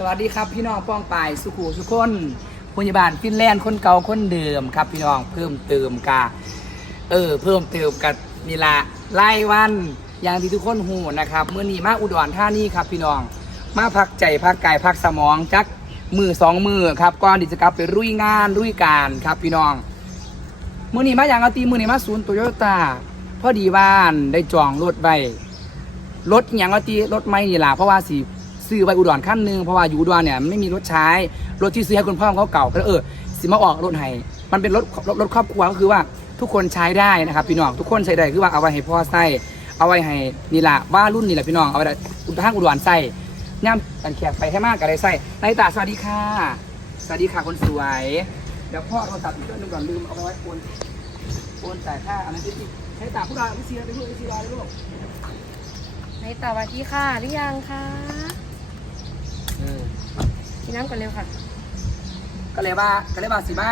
สวัสดีครับพี่น้องป้องปายสุขุสุขคนพยาบาลฟินแลนด์คนเก่าคนเดิมครับ พี่น้องเพิ่มเติมกาเออ เพิ่มเติมกับนีละไล่วันอย่างที่ทุกคนหูนะครับเมื่อนี้มาอุดรท่านี่ครับ พี่น้องมาพักใจพักกายพักสมองจักมือสองมือครับก่อนที่จะกลับไปรุยงานรุยการครับ พี่น้องเมื่อนี้มาอย่างอาตีมื่อนี้มาศูนย์โตโยต้าพอดีว่านได้จองรถไว้รถอย่างอาตีรถไม่นี่ล่ะเพราะว่าสิ ซื้อไปอุดรขั้นหนึ่งเพราะว่าอยู่อุดรเนี่ยไม่มีรถใช้ รถที่ซื้อให้คุณพ่อเขาเก่าก็เออสิมาออกรถให้มันเป็นรถรถรถครอบครัวก็คือว่าทุกคนใช้ได้นะครับพี่น้องทุกคนใช้ได้คือว่าเอาไว้ให้พ่อใส่เอาไว้ให้นี่ละว่ารุ่นนี่แหละพี่น้องเอาไว้อุดรห้างอุดรใส่ย่ำอันแขกไปให้มากกันเลยใส่นายตาสวัสดีค่ะ สวัสดีค่ะคนสวยเดี๋ยวพ่อโทรศัพท์อีกเครื่องหนึงก่อนลืมเอาไว้โอนโอนจ่ายค่าอันนั้นที่ให้ตาผู้ดาววิเชียรไปพูดวิเชียรเลยลูกในต่อสวัสดีค่ะหรือยังคะ กินน้ำก่อนเร็วค่ะ ก็เลยว่าก็เลยว่าสิมา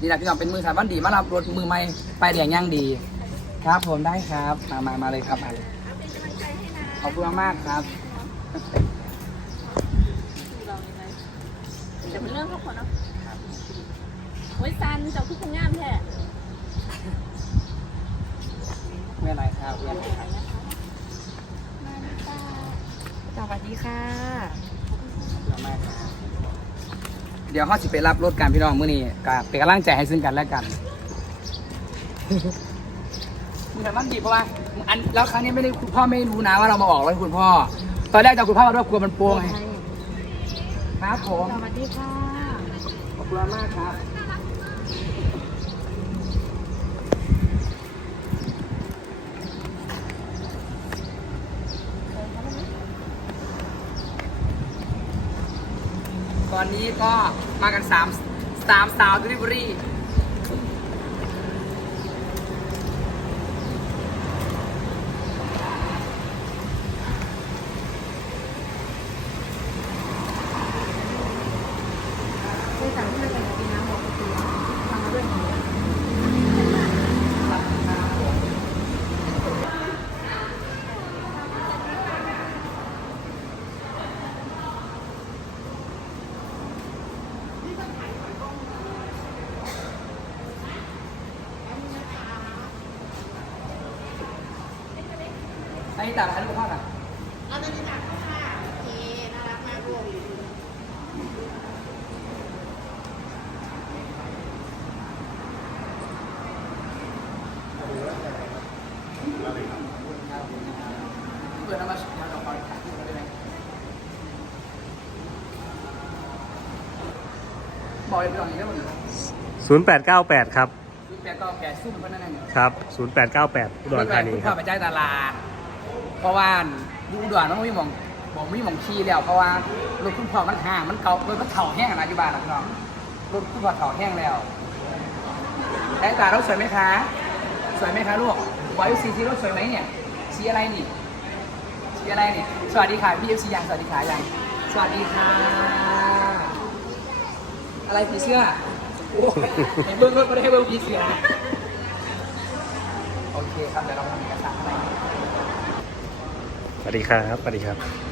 นี่แหละพี่น้องเป็นมือสามวันดีมารับรถมือใหม่ไปายแดงย่างดี ครับผมได้ครับมามามาเลยครับมาเลยขอบคุณมากๆครับเดี๋ยวเป็นเรื่องครอบครัวเนาะโอ้ยซันเจ้าคือคนงามแท้ไม่เป็นไรครับไม่เป็นไรครับสวัสดีค่ะ เดี๋ยวเขาสิไปรับรถกันพี่น้องมื้อนี้ก็เป็นกำลังใจให้ซึ่งกันและกันมึงแต่มันดีเพราะว่าอันแล้วครั้งนี้ไม่ได้คุณพ่อไม่รู้นะว่าเรามาออกรถให้คุณพ่อ ตอนแรกจะเอาคุณพ่อมาด้วยกลัวมันโปงไงครับผมสวัสดีค่ะขอบคุณมากครับ อนนี้ก็มากันสามสามสาวดลิเวอรี่ ในสั่งที่มันเป็นกินน้ำบอกก็คือทำมาด้วยหมู ไอ้ต่างให้ลูกพ่อหน่ะเปิดน้ำมามาดอกคอยถ่ายรูปได้ไหมบอกเลยพี่น้องอีกแล้วหนึ่ง0898ครับ แปดก็แปดสู้มันนั่นน่ะครับ0898อุดรธานีคุณคพ่อรับไปจ่ายตลาด เพราะว่าดูอุดรมันไม่มีหมองบอกไม่มีหมองขี่แล้ว เพราะว่ารถคุณพ่อมันห่างมันเก่ารถมันเถ่าแห้งนะอยู่บ้านนะพี่น้องรถคุณพ่อเถ่าแห้งแล้วแต่ตาเราสวยไหมคะ สวยไหมคะลูกบอยซีซีรถสวยไหมเนี่ยสีอะไรนี่สีอะไรเนี่ยสวัสดีค่ะพี่เอฟซียังสวัสดีค่ะยังสวัสดีค่ะ อะไรผีเสื้อโอ้ยเห็นเบิ้งรถไม่ได้เบิ้งผีเสื้อโอเคครับเดี๋ยวเราทำกสารอะไรส วัสดีครับสวัสดีครับ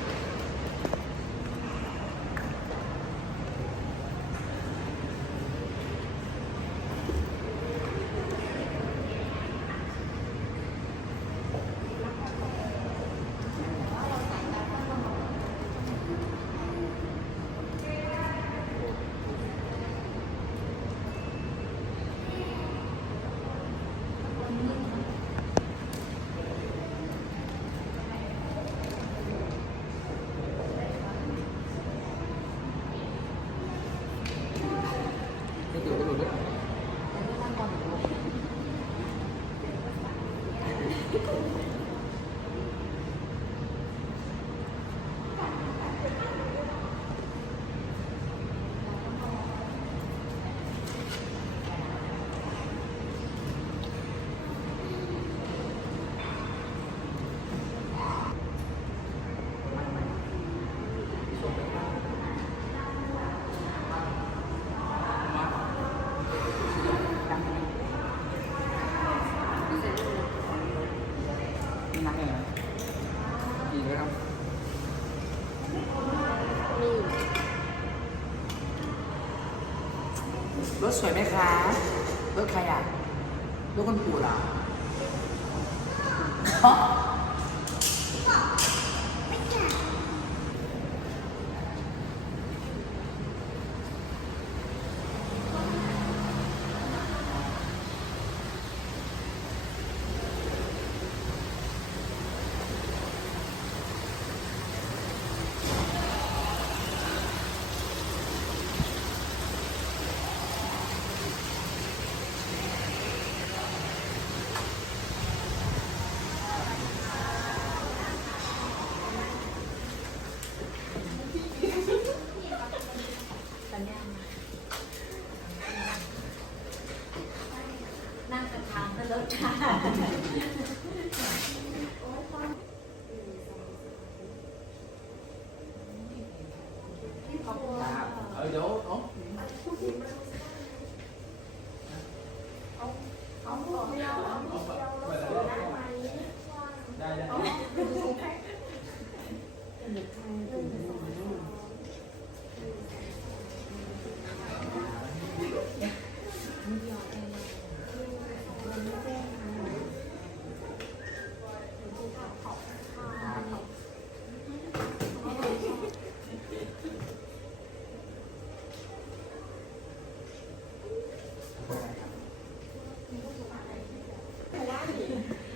สวยไหมคะรถใครอะรถคนปู่เหรอ นั่งกระทางก็เลิกค่ะ ครับเออเดี๋ยวเอาได้ได้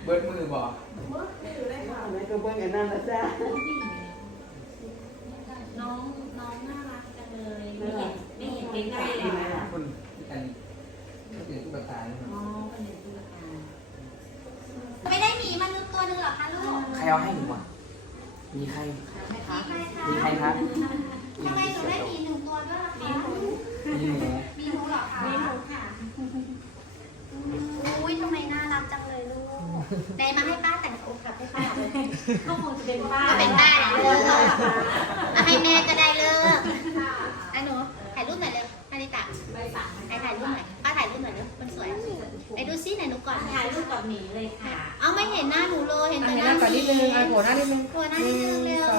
เบิดมือบอกก็เบิ่งอันนั้นนะจ๊ะน้องน้องน่ารักจังเลยไม่เห็นไม่เห็นใกล้ๆเลยนะคุณอันก็คือตุ๊กตานี่อ๋อเป็นเด็กตุ๊กตาไม่ได้หมีมานึกตัวหนึงเหรอคะลูกใครเอาให้หนูอะมีใคร มีใครคะมีใครครับทำไมหนูได้หมีหนึ่งตัวด้วยล่ะคะมีหนู มีหนูเหรอคะ มีหนูค่ะ อุ้ยทำไมน่ารักจังเลยลูก ไหนมาให้ป้าแต่งตัวกลับให้ป้าเลยก็คงจะเป็นป้าก็เป็นป้าแหละเลิกมาให้แม่ก็ได้เลิกอะหนูถ่ายรูปหน่อยเร็วนาริตะใบสั่งถ่ายถ่ายรูปหน่อยป้าถ่ายรูปหน่อยเร็วคนสวยไปดูซิไหนหนูก่อนถ่ายรูปกับหมีเลยค่ะ เอาไม่เห็นหน้าหนูเลยเห็นแต่หน้าหมีหัวหน้านิดนึงหัวหน้านิดนึงเร็ว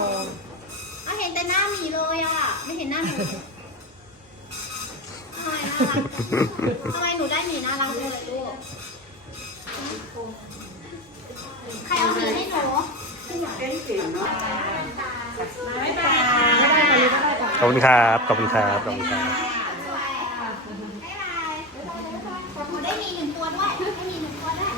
เอาเห็นแต่หน้าหมีเลยอะไม่เห็นหน้าหนูทำไมน่ารักทำไมหนูได้หมีน่ารักเลยลูก ใครเอาหมีให้หนูเป็นเสียงเนาะบ๊ายบายขอบคุณครับ ขอบคุณครับ ขอบคุณครับสวยบ๊ายบายหนูได้หมีหนึ่งตัวด้วยได้หมีหนึ่งตัวด้วย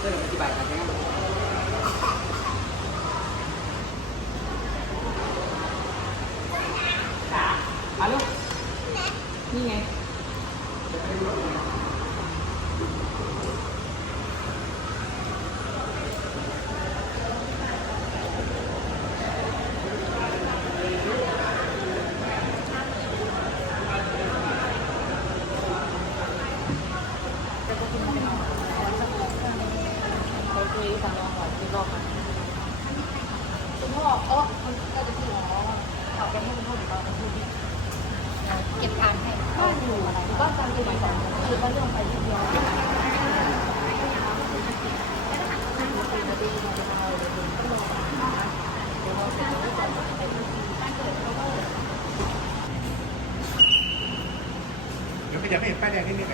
เรื่องอธิบายกันใช่ไหมมาลูกนี่ไง เก็บทางให้บ้านอยู่บ้านฟังอยู่ไหนของคือบ้านเรื่องไปที่เดียว เดี๋ยวขยับให้เห็นป้ายแดงนิด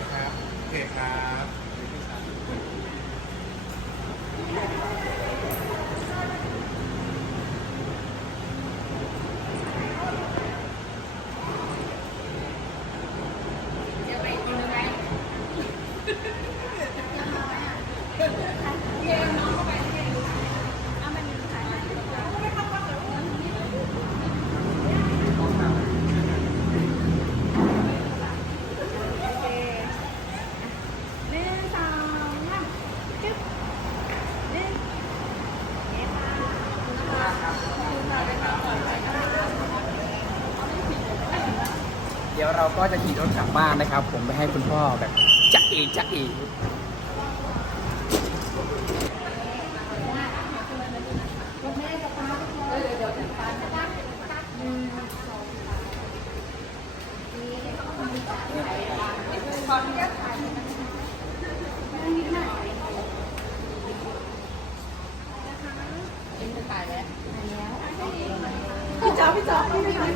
ราก็จะขี่รถกลับบ้านนะครับ ผมไปให้คุณพ่อแบบจักอีจักอีพี่จอพี่จอพี่จอ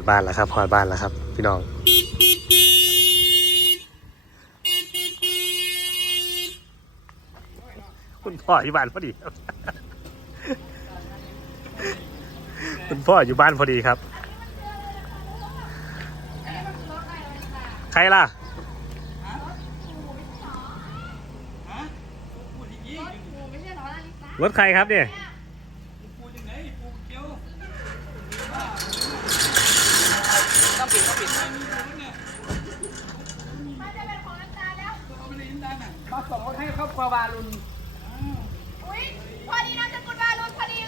ดบ้านแล้วครับพอดบ้านแล้วครับ พี่น้องคุณพ่ออยู่บ้านพอดีครับ คุณพ่ออยู่บ้านพอดีครับ ใครล่ะรถใครครับเนี่ย ต้องปิดต้องปิดมาส่งร ถให้ครอบครัววารุณ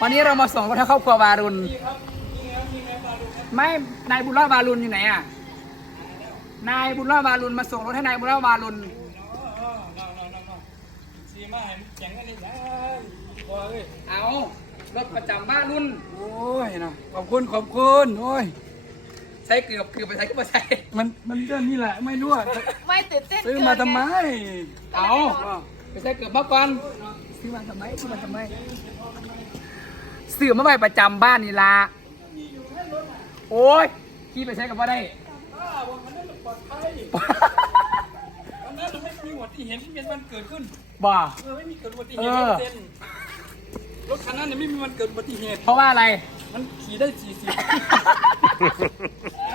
วันนี้เรามาส่งรถให้ครอบครัววารุณไม่นายบุญรอดวารุณอยู่ไหนอะนายบุญรอดวารุณมาส่งรถให้นายบุญรอดวารุณเอารถประจำบ้านรุ่นโอ้ยนะขอบคุณขอบคุณโอ้ยใช้เกือบเกือบไปใช้ก็มาใช้มันมันก็นี่แหละไม่รู้อะไม่ตื่นเต้นซื้อมาทำไม เอา ไปใช้เกือบมาก่อนซื้อมาทำไมซื้อมาทำไมซื้อมาไว้ประจำบ้านนี่ละโอ้ยขี่ไปใช้กับว่าได้วันนั้นไม่มีอุบัติเหตุที่เป็นวันเกิดขึ้นบ่าเออไม่มีเกิดอุบัติเหเอตุอเส้นรถคันนั้นเนี่ยไม่มีวันเกิดอุบัติเหตุ เพราะว่าอะไร มันขี่ได้สี่สิบ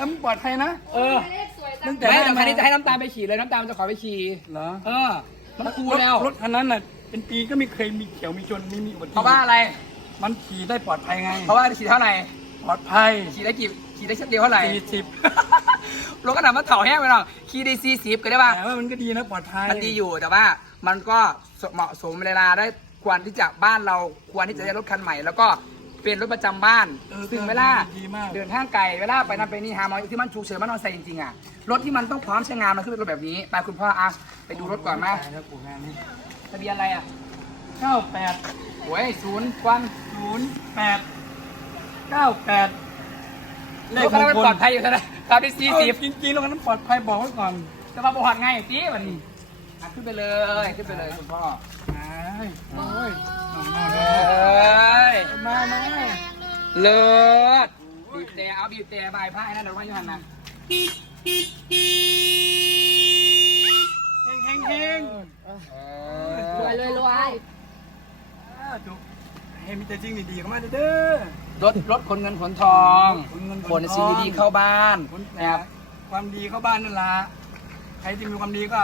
มันปลอดภัยนะ เออตั้งแต่ไม่ได้แต่มาคันนี้จะให้น้ำตาลไปขี่เลยน้ำตาลจะขอไปขี่เหรอ เออ มันคูลแล้ว รถคันนั้นน่ะเป็นปีก็ไม่เคยมีเขียวมีชนไม่มีอุบัติเหเพราะตุว่าอะไร มันขี่ได้ปลอดภัยไงเพราะว่าขี่เท่าไหร่ปลอดภัยขี่ได้กี่ขี่ได้เช่นเดียวเท่าไหร่สี่สิบรถกระดาษมันเถาแห้งไปหรอกขี่ได้สี่สิบก็ได้ป่ะแต่ว่ามันก็ดีนะปลอดภัยมันดีอยู่แต่ว่า มันก็เหมาะสมเวลาได้ควรที่จะบ้านเราควรที่จะได้รถคันใหม่ แล้วก็ เป็นรถประจำบ้าน เออซึ่งเวลาดีมาก เดินทางไกลเวลาไปนั่นไปนี่หาหมอที่มันฉุกเฉินมันนอนใส่จริงๆอะรถที่มันต้องพร้อมใช้งานมันคือเป็นรถแบบนี้ไปคุณพ่ออะไปดูรถก่อนมาตายแล้วกูงานนี้ทะเบียนอะไรอะเก้าแปดโอ้ยศูนย์ควันศูนย์แปดเก้าแปดเลรขถคันนั้นมมันงคปลลอดภัยอยู่เท่าไหร่ตามที่สี่สิบจริงๆแล้วคันนั้นปลอดภัยบอกไว้ก่อนจะมาประวัติไงตีวันนี้อะขึ้นไปเลยขึ้นไปเลยคุณพ่อ อ้ายโอ้ยมาเอมา้ ยมามาเลิศบีบแต่เอาบีบแต่บายผ้าไอ้นั่นเดี๋ยวว่าอยู่หันนะเฮงเฮงเฮงรวยรวยรวยอ่าถูกให้มีแต่สิ่งดีๆเข้ามาเด้อรถรถขนเงินขนทองขนเงินขนทองขนสิ่งดีๆเข้าบ้านคนแปนะครับความดีเข้าบ้านนั่นละใครที่มีความดีก็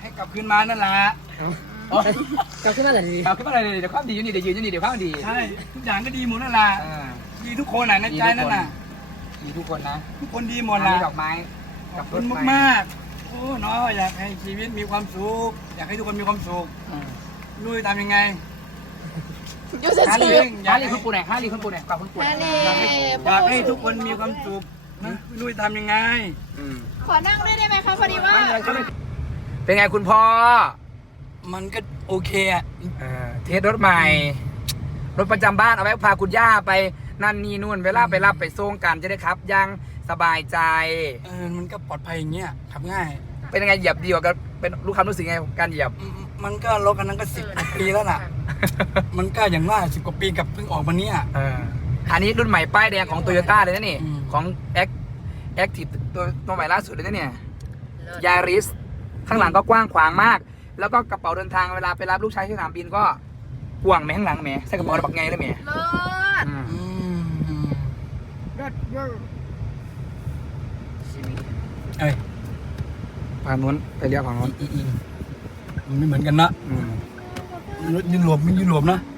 ให้กลับคืนมานั่นละ กลับขึ้นมาเลยดีกลับขึ้นมาเลยเดี๋ยวความดีอยู่นี่เดี๋ยวยืนอยู่นี่เดี๋ยวความดีใช่ทุกอย่างก็ดีหมดนั่นแหละอ่าดีทุกคนน่ะในใจนั่นน่ะดีทุกคนนะทุกคนดีหมดละนี้ดอกไม้ขกัอบบรคุถณไฟมากๆโอ้เนาะอยากให้ชีวิตมีความสุขอยากให้ทุกคนมีความสุขอืมรู้จะทำยังไงยู่เฉฮายลีอยาฮาลีคุณปู่ไหนอยฮาลีคุณปู่ไหนอยกับคุณปู่หน่อยอยากให้อยากให้ทุกคนมีความสุขนะไม่รู้จะทำยังไง อืมขอนั่งด้วยได้ไหมคะพอดีว่า เป็นไงคุณพ่อ มันก็โอเคอะเออเทสรถใหม่ รถประจำบ้านเอาไว้พาคุณย่าไปนั่นนี่นู่นเวลาไปรับไปส่งกันจะได้ครับยังสบายใจ เออ มันก็ปลอดภัยอย่างเงี้ยขับง่ายเป็นยังไงเหยียบดีกว่ากันเป็นรู้ความรู้สึกไงกับการเหยียบ อืมมันก็รถกันนั้นก็สิบปีแล้วน่ะ มันก็อย่างว่าสิบกว่าปีกับเพิ่งออกมาเนี้ยเอออันนี้รุ่นใหม่ป้ายแดงของโตโยต้าเลยนะนี่ อืม ของแอคแอคทีฟตัวตัวใหม่ล่าสุดเลยนะเนี่ยยาริสข้างหลังก็กว้างขวางมาก แล้วก็กระเป๋าเดินทางเวลาไปรับลูกชายที่สนามบินก็กว้างแหมข้างหลังแหมใส่กระเป๋าแบบไงเลยแหมเลิศอืมอืมเลิศเลิศเอ้ยฝั่งนู้นไปเรียกฝั่งนู้นอืมอืมมันไม่เหมือนกันนะอืมรถยุโรปมันยุโรปนะอ